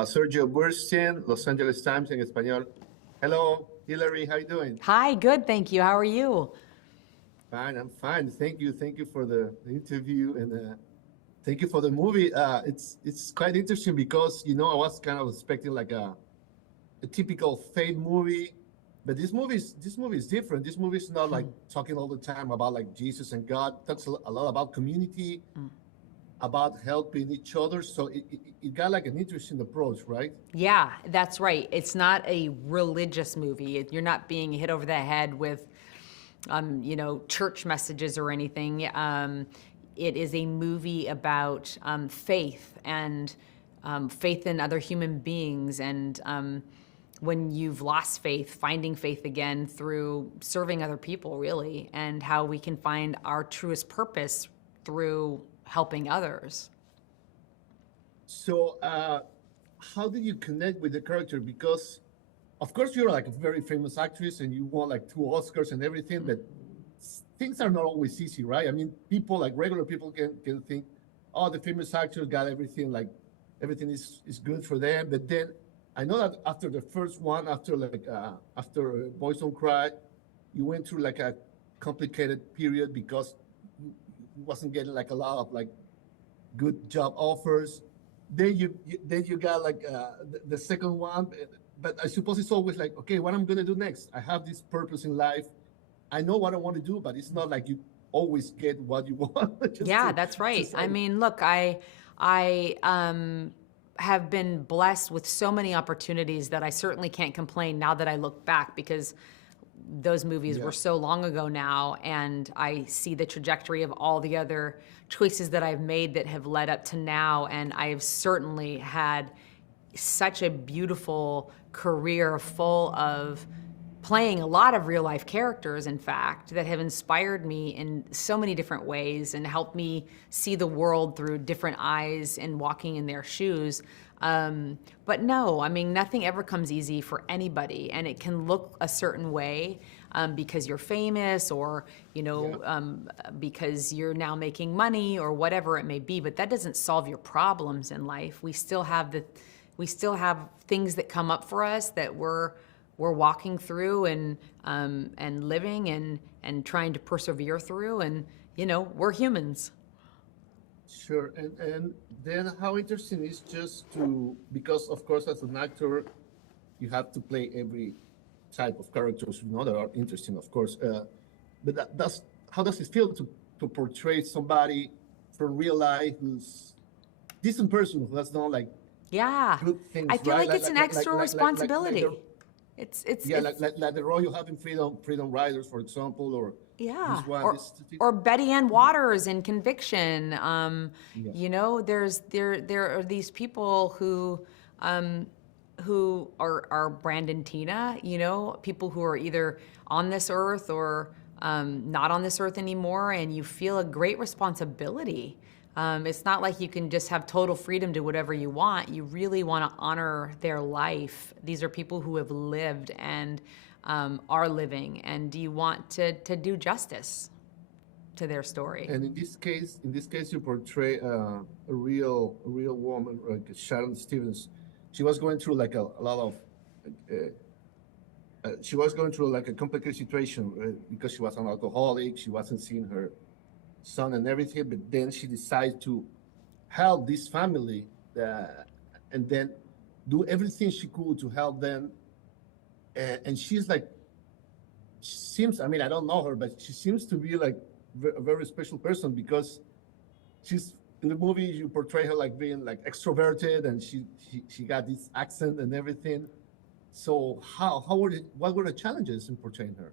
Sergio Burstein, Los Angeles Times en español. Hello, Hilary, how you doing? Hi, good, thank you. How are you? Fine, I'm fine. Thank you for the interview and thank you for the movie. It's quite interesting because I was kind of expecting like a typical faith movie, but this movie is different. This movie is not like talking all the time about like Jesus and God. It talks a lot about community, about helping each other. So it got like an interesting approach, right? Yeah, that's right. It's not a religious movie. You're not being hit over the head with, church messages or anything. It is a movie about faith and faith in other human beings and when you've lost faith, finding faith again through serving other people, really, and how we can find our truest purpose through helping others. So, how did you connect with the character? Because, of course, you're like a very famous actress and you won like 2 Oscars and everything, but things are not always easy, right? I mean, people like regular people can think, oh, the famous actor got everything, like everything is good for them. But then I know that after the first one, after Boys Don't Cry, you went through like a complicated period because you wasn't getting like a lot of like good job offers. Then you got like the second one, but I suppose it's always like, okay, what I'm gonna do next? I have this purpose in life. I know what I want to do, but it's not like you always get what you want. Yeah, that's right. I mean, look, I have been blessed with so many opportunities that I certainly can't complain now that I look back because those movies were so long ago now, and I see the trajectory of all the other choices that I've made that have led up to now, and I've certainly had such a beautiful career full of playing a lot of real life characters, in fact, that have inspired me in so many different ways and helped me see the world through different eyes and walking in their shoes. But no, I mean, nothing ever comes easy for anybody, and it can look a certain way because you're famous or, because you're now making money or whatever it may be, but that doesn't solve your problems in life. We still have things that come up for us that we're walking through and living and trying to persevere through, and we're humans. Sure, and then how interesting is just because of course as an actor you have to play every type of characters that are interesting, of course. But how does it feel to portray somebody from real life who's decent person who has done like good things, I feel right? like it's an extra responsibility. It's like the role you have in Freedom Riders, for example, or this one, or Betty Ann Waters in Conviction. There are these people who are Brandon Tina, people who are either on this earth or not on this earth anymore, and you feel a great responsibility. It's not like you can just have total freedom to whatever you want. You really want to honor their life. These are people who have lived and are living, and you want to do justice to their story. And in this case, you portray a real woman, like Sharon Stevens. She was going through like a lot of. She was going through like a complicated situation because she was an alcoholic. She wasn't seeing her son and everything, but then she decided to help this family and then do everything she could to help them. And she's like, I mean, I don't know her, but she seems to be like a very special person because she's in the movie. You portray her like being like extroverted, and she got this accent and everything. So what were the challenges in portraying her?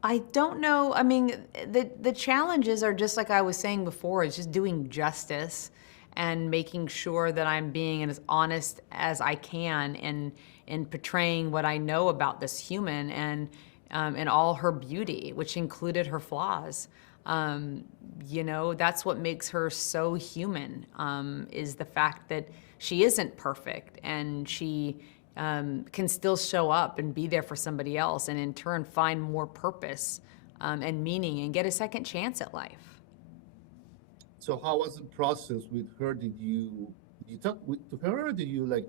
I don't know. I mean, the challenges are just like I was saying before. It's just doing justice and making sure that I'm being as honest as I can in portraying what I know about this human and all her beauty, which included her flaws. That's what makes her so human, is the fact that she isn't perfect and she can still show up and be there for somebody else, and in turn find more purpose and meaning and get a second chance at life. So how was the process with her? Did you talk to her? Or did you like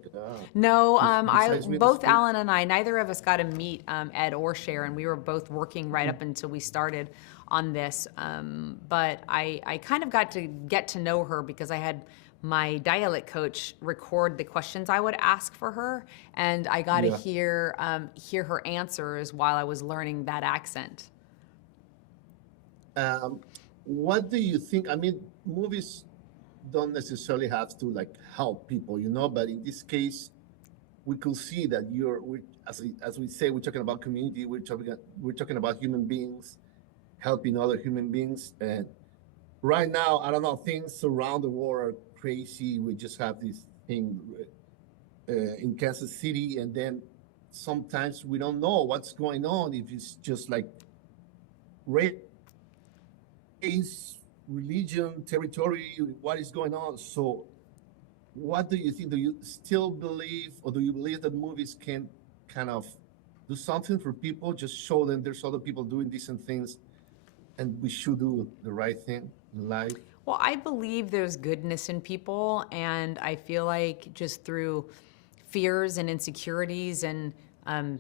No, besides read the both script? Alan and I, neither of us got to meet Ed or Sharon. We were both working right up until we started on this. But I kind of got to get to know her because I had my dialect coach record the questions I would ask for her, and I got to Yeah. hear her answers while I was learning that accent. Um, what do you think? I mean, movies don't necessarily have to like help people, but in this case, we could see that as we say, we're talking about community, we're talking about human beings helping other human beings, and right now, I don't know, things around the world are crazy. We just have this thing in Kansas City, and then sometimes we don't know what's going on if it's just like race, religion, territory, what is going on. So, what do you think? Do you still believe, or do you believe that movies can kind of do something for people, just show them there's other people doing decent things, and we should do the right thing in life? Well, I believe there's goodness in people, and I feel like just through fears and insecurities and um,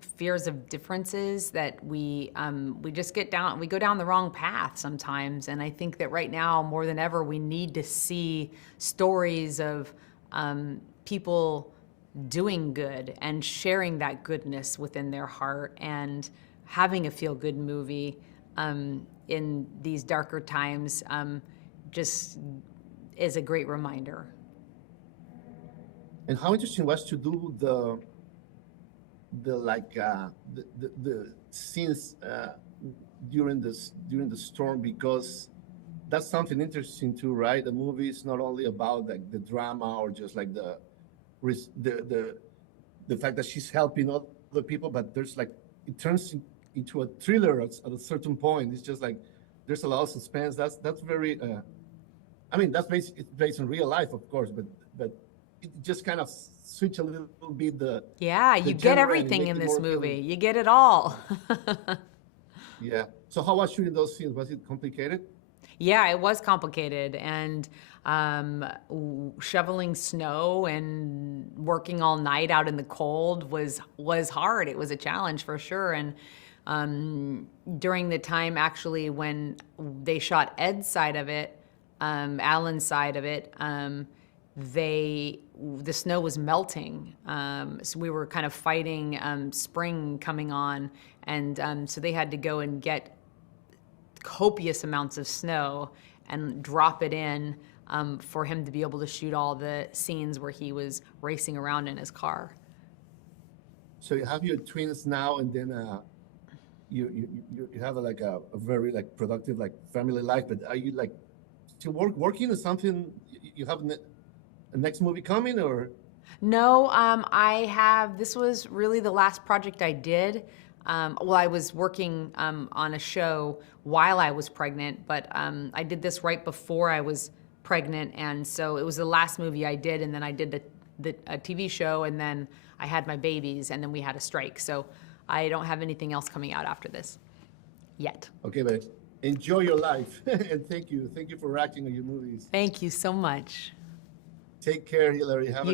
fears of differences that we just we go down the wrong path sometimes. And I think that right now more than ever we need to see stories of people doing good and sharing that goodness within their heart and having a feel good movie in these darker times just is a great reminder. And how interesting was to do the like the scenes during the storm, because that's something interesting too, right? The movie is not only about like the drama or just like res- the the the fact that she's helping other people, but there's like it turns into a thriller at a certain point. It's just like there's a lot of suspense. That's very. I mean, it's based on real life, of course, but it just kind of switch a little bit Yeah, the you get genre and everything make in it this more movie. appealing. You get it all. Yeah. So how was shooting those scenes? Was it complicated? Yeah, it was complicated, and shoveling snow and working all night out in the cold was hard. It was a challenge for sure. And during the time actually when they shot Ed's side of it, Alan's side of it, the snow was melting, so we were kind of fighting spring coming on, and so they had to go and get copious amounts of snow and drop it in for him to be able to shoot all the scenes where he was racing around in his car. So you have your twins now, and then you have a very like productive like family life. But are you like still working or something? You have a next movie coming, or? No, this was really the last project I did. Well, I was working on a show while I was pregnant, but I did this right before I was pregnant, and so it was the last movie I did, and then I did a TV show, and then I had my babies, and then we had a strike. So I don't have anything else coming out after this yet. Okay, but enjoy your life, and thank you for acting on your movies. Thank you so much. Take care, Hilary. Have a